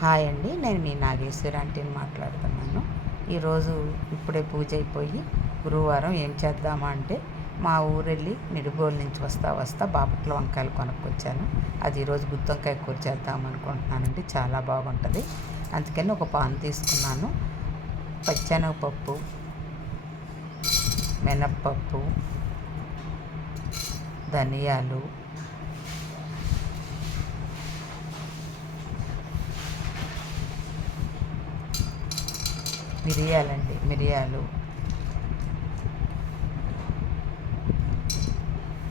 Hi అండి, నేను మీ నాగేశ్వరి ఆంటీని మాట్లాడుతున్నాను. ఈరోజు ఇప్పుడే పూజ అయిపోయి గురువారం ఏం చేద్దామా అంటే మా ఊరెళ్ళి నిడుబోలు నుంచి వస్తా బాపట్ల వంకాయలు కొనుక్కొచ్చాను. అది ఈరోజు గుత్తి వంకాయ కూర చేద్దాం అనుకుంటున్నానండి. చాలా బాగుంటుంది. అందుకని ఒక పాన్ తీసుకున్నాను. పచ్చెనగపప్పు, మినప్పప్పు, ధనియాలు, మిరియాలు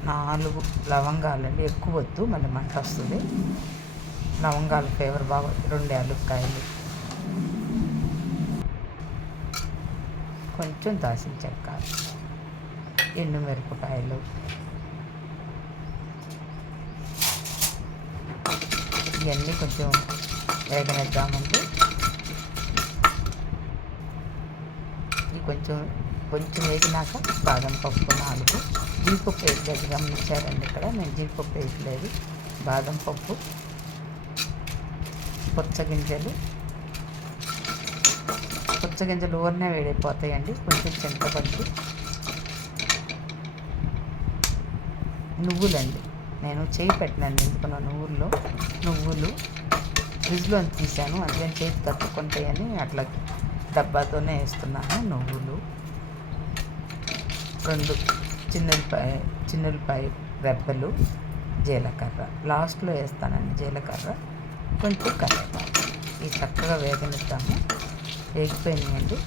4 లవంగాలండి. ఎక్కువ వద్దు, మళ్ళీ మంట వస్తుంది. లవంగాలు ఫ్లేవర్ బాగా. 2 యాలక్కాయలు, కొంచెం దాల్చిన చెక్క, ఎండుమిరపకాయలు, ఇవన్నీ కొంచెం వేగనిద్దామండి. కొంచెం వేగినాక బాదం పప్పు 4, జీడిపప్పు వేయట్లేదు, గమనించారండి. ఇక్కడ నేను జీడిపప్పు వేయట్లేదు. బాదం పప్పు, పుచ్చగింజలు ఊరనే వేడైపోతాయండి. కొంచెం చింతపండు, నువ్వులండి. నేను చేయి పెట్టినాను ఎందుకున్న నువ్వులు ఫ్రిడ్జ్లో తీసాను, అందుకని చేతి కట్టుకుంటాయని అట్లా డబ్బాతోనే వేస్తున్నాను. నువ్వులు, 2 చిన్నులపాయ రెబ్బలు, జీలకర్ర లాస్ట్లో వేస్తానండి. జీలకర్ర, కొంచెం కరివేపాకు. ఇవి చక్కగా వేగనిద్దాము. వేగిపోయినాయండి.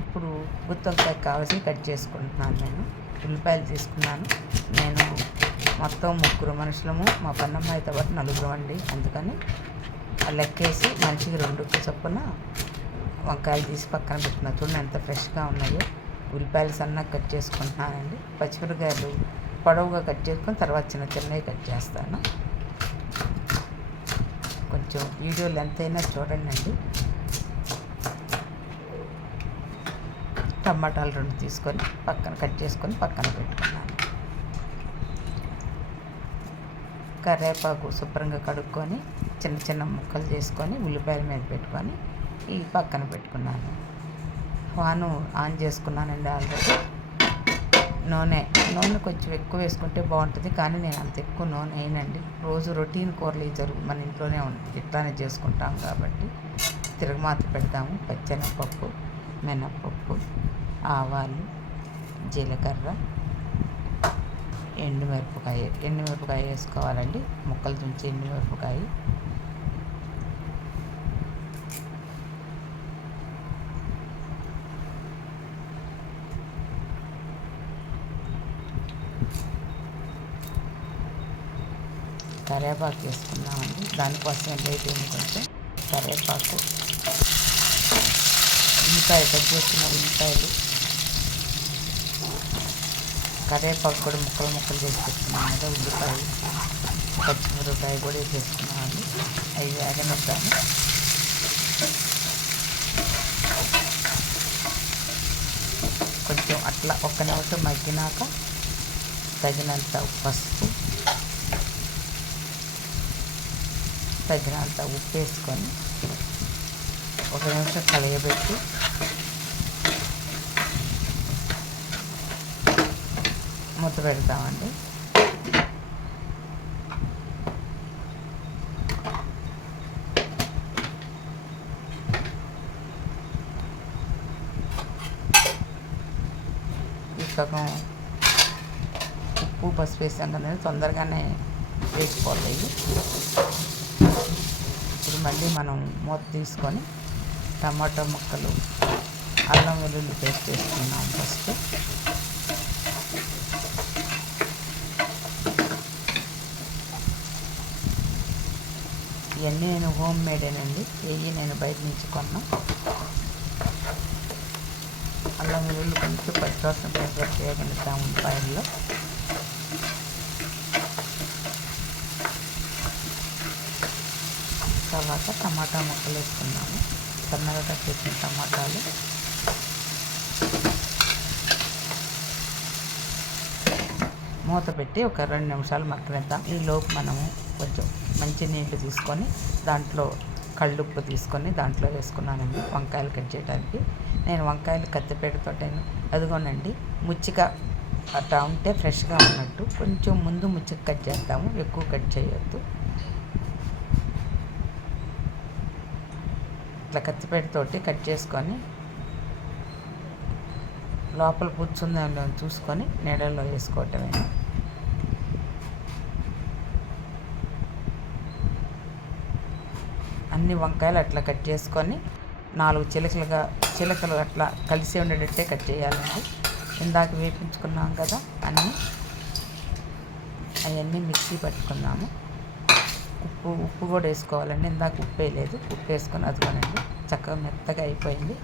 ఇప్పుడు గుత్తి వంకాయ కావాల్సి కట్ చేసుకుంటున్నాను. నేను ఉల్లిపాయలు తీసుకున్నాను. నేను మొత్తం 3 మనుషులము, మా పన్నమ్మాయితో పాటు 4 అండి. అందుకని లెక్కేసి మనిషికి 2 చొప్పున వంకాయలు తీసి పక్కన పెట్టుకున్నా. చూడండి ఎంత ఫ్రెష్గా ఉన్నాయో. ఉల్లిపాయలు సన్నగా కట్ చేసుకుంటున్నానండి. పచ్చిమిరకాయలు పొడవుగా కట్ చేసుకొని తర్వాత చిన్నవి కట్ చేస్తాను. కొంచెం వీడియోలు ఎంతైనా చూడండి అండి. టమాటాలు 2 తీసుకొని కట్ చేసుకొని పక్కన పెట్టుకున్నాను. కరివేపాకు శుభ్రంగా కడుక్కొని చిన్న ముక్కలు చేసుకొని ఉల్లిపాయల మీద పెట్టుకొని ఈ పక్కన పెట్టుకున్నాను. పాను ఆన్ చేసుకున్నానండి ఆల్రెడీ. నూనె కొంచెం ఎక్కువ వేసుకుంటే బాగుంటుంది, కానీ నేను అంత ఎక్కువ నూనె వేయనండి. రోజు రొటీన్ కూరలు మన ఇంట్లోనే ఇట్లానే చేసుకుంటాం కాబట్టి తిరగమాత పెడతాము. పచ్చెనగపప్పు, మినప్పప్పు, ఆవాలు, జీలకర్ర, ఎండుమిరపకాయ వేసుకోవాలండి. ముక్కలు తుంచి ఎండుమిరపకాయ, కరివేపాకు వేసుకున్నామండి. దానికోసం లేట్ అయింది. కొంచెం కరివేపాకు, కట్ చేసుకున్న ఉల్లిపాయలు, కరివేపాకు కూడా ముక్కలు చేసి పెట్టుకున్నాం కదా. ఉల్లిపాయలు, పచ్చిమిరపకాయ కూడా వేసేసుకున్నామండి. అవి వేగనిద్దాము. కొంచెం అట్లా 1 నిమిషం మగ్గినాక తగినంత పసుపు, తగినంత ఉప్పు వేసుకొని 1 నిమిషం కలయబెట్టి మూత పెడతామండి. ఈ సగం ఉప్పు పసుపు వేసాం కదా, తొందరగానే వేసిపోతాయి. ఇప్పుడు మళ్ళీ మనం మూత తీసుకొని టమాటా ముక్కలు, అల్లం వెల్లుల్లి పేస్ట్ వేసుకున్నాం ఫస్ట్. ఇవన్నీ నేను హోమ్ మేడేనండి. నేను బయట నుంచి కొన్నా. అల్లం వెల్లుల్లి కొంచెం పచ్చివాసన పేస్ట్ వేయగలుగుతాం ఉల్లిపాయల్లో. తర్వాత టమాటా ముక్కలు వేసుకున్నాము. సన్నగా కట్ చేసిన టమాటాలు, మూత పెట్టి ఒక 2 నిమిషాలు మగ్గనిద్దాం. ఈలోపు మనము కొంచెం మంచి నీళ్ళు తీసుకొని దాంట్లో కళ్ళుప్పు తీసుకొని దాంట్లో వేసుకున్నానండి వంకాయలు కట్ చేయడానికి. నేను వంకాయలు కత్తిపీటతో అదిగోనండి ముచ్చిక అట్లా ఉంటే ఫ్రెష్గా ఉన్నట్టు కొంచెం ముందు ముచ్చిక కట్ చేస్తాము, ఎక్కువ కట్ చేయొద్దు. ఇట్లా కత్తిపీటతోటి కట్ చేసుకొని లోపల పుచ్చుందో చూసుకొని నీడల్లో వేసుకోవటమే. అన్ని వంకాయలు అట్లా కట్ చేసుకొని 4 చిలకలు అట్లా కలిసి ఉండేటట్టే కట్ చేయాలండి. ఇందాక వేపించుకున్నాం కదా అవన్నీ మిక్సీ పట్టుకున్నాము. ఉప్పు కూడా వేసుకోవాలండి. ఇందాక ఉప్పు వేయలేదు, ఉప్పు వేసుకొని అదుకోనండి చక్కగా మెత్తగా అయిపోయింది.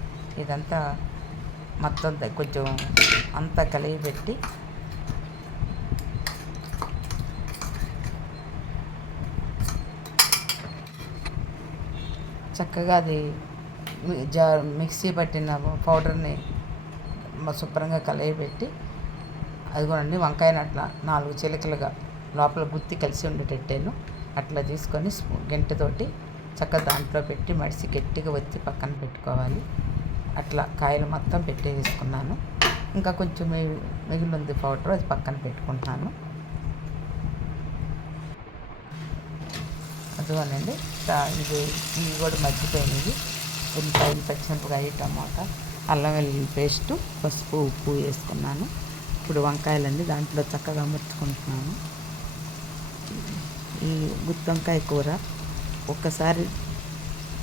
ఇదంతా మొత్తం కొంచెం అంతా కలిగి పెట్టి చక్కగా అది మిక్సీ పట్టిన పౌడర్ని శుభ్రంగా కలయబెట్టి అదిగోనండి వంకాయని అట్లా 4 చిలకలుగా లోపల గుత్తి కలిసి ఉండేటట్టేను అట్లా తీసుకొని గంటతోటి చక్కగా దాంట్లో పెట్టి మడిసి గట్టిగా వచ్చి పక్కన పెట్టుకోవాలి. అట్లా కాయలు మొత్తం పెట్టేసుకున్నాను. ఇంకా కొంచెం మిగిలింది పౌడర్, అది పక్కన పెట్టుకుంటున్నాను. అదిగోనండి ఇవి కూడా మగ్గిపోయినవి. ఉల్లిపాయలు, పచ్చిమిరపకాయ, టమాటా, అల్లం వెల్లుల్లి పేస్టు, పసుపు, ఉప్పు వేసుకున్నాను. ఇప్పుడు వంకాయలన్నీ దాంట్లో చక్కగా అమర్చుకుంటున్నాను. ఈ గుత్తొంకాయ కూర ఒక్కసారి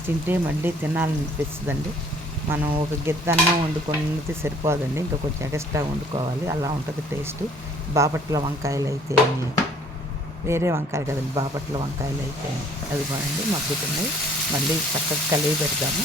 తింటే మళ్ళీ తినాలనిపిస్తుందండి. మనం ఒక గిద్ద అన్నం వండుకున్నది సరిపోదండి, ఇంకా కొంచెం ఎక్స్ట్రా వండుకోవాలి. అలా ఉంటుంది టేస్ట్. బాపట్ల వంకాయలు అయితే వేరే వంకాయలు కదండి, బాపట్ల వంకాయలు అయితే అది బాగుండి మగ్గుతున్నాయి. మళ్ళీ చక్కగా కలిగి పెడతాము.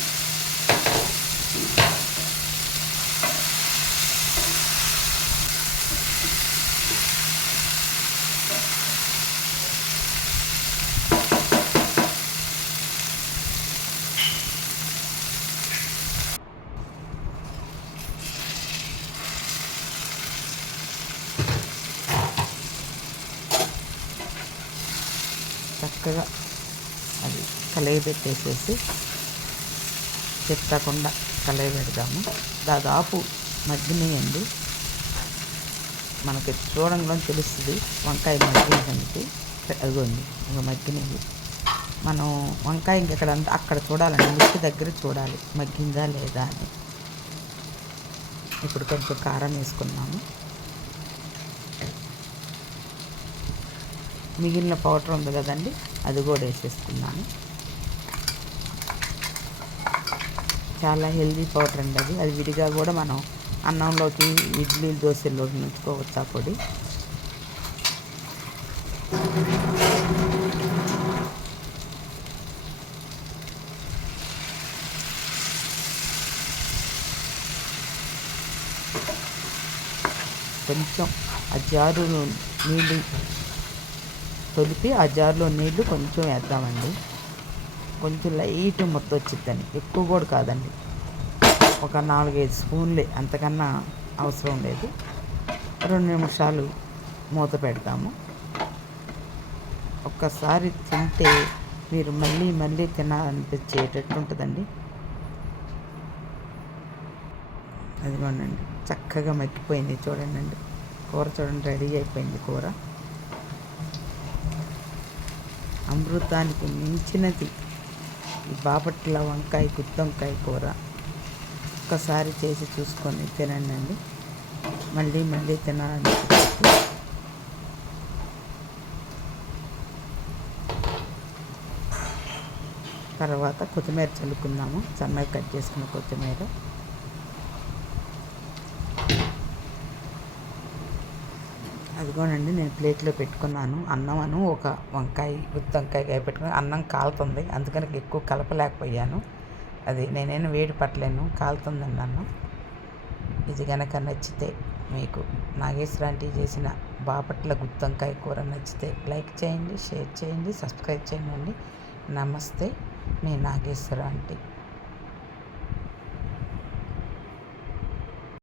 చక్కగా అది కలయి పెట్టేసేసి చెత్తకుండా కలయి పెడదాము. దాదాపు మగ్గినాయండి, మనకి చూడంలో తెలుస్తుంది వంకాయ మగ్గినది. అదిగోండి ఇంకా మగ్గినవి. మనం వంకాయ ఇంకెక్కడ అక్కడ చూడాలండి, ముక్కు దగ్గర చూడాలి మగ్గిందా లేదా అని. ఇప్పుడు కొంచెం కారం వేసుకున్నాము. మిగిలిన పౌడర్ ఉంది కదండి, అది కూడా వేసేసుకున్నాను. చాలా హెల్దీ పౌడర్ అండి అది విడిగా కూడా మనం అన్నంలోకి, ఇడ్లీ, దోశల్లోకి నుంచుకోవచ్చు ఆ పొడి. కొంచెం ఆ జారు నీళ్ళు తొలిపి ఆ జార్లో నీళ్లు కొంచెం వేద్దామండి. కొంచెం లైట్ ముద్ద వచ్చిద్దని, ఎక్కువ కూడా కాదండి, ఒక 4-5 స్పూన్లే, అంతకన్నా అవసరం లేదు. 2 నిమిషాలు మూత పెడతాము. ఒక్కసారి తింటే మీరు మళ్ళీ మళ్ళీ తినాలనిపించేటట్టు ఉంటుందండి. అదిగోనండి చక్కగా మగ్గిపోయింది చూడండి. కూర చూడండి, రెడీ అయిపోయింది కూర. అమృతానికి మించినది ఈ బాపట్ల వంకాయ గుత్తొంకాయ కూర. ఒక్కసారి చేసి చూసుకొని తినండి, మళ్ళీ మళ్ళీ తినాలనిపిస్తుంది. తర్వాత కొత్తిమీర చల్లుకుందాము, సన్నగా కట్ చేసుకున్న కొత్తిమీర. అదిగోనండి నేను ప్లేట్లో పెట్టుకున్నాను అన్నమను, ఒక గుత్తొంకాయ పెట్టుకుని. అన్నం కాలుతుంది, అందుకని ఎక్కువ కలపలేకపోయాను. అది నేనేం వేడి పట్టలేను, కాలుతుందండి అన్నం. ఇది కనుక నచ్చితే మీకు నాగేశ్వర ఆంటీ చేసిన బాపట్ల గుత్తొంకాయ కూర నచ్చితే లైక్ చేయండి, షేర్ చేయండి, సబ్స్క్రైబ్ చేయండి. నమస్తే, మీ నాగేశ్వర ఆంటీ.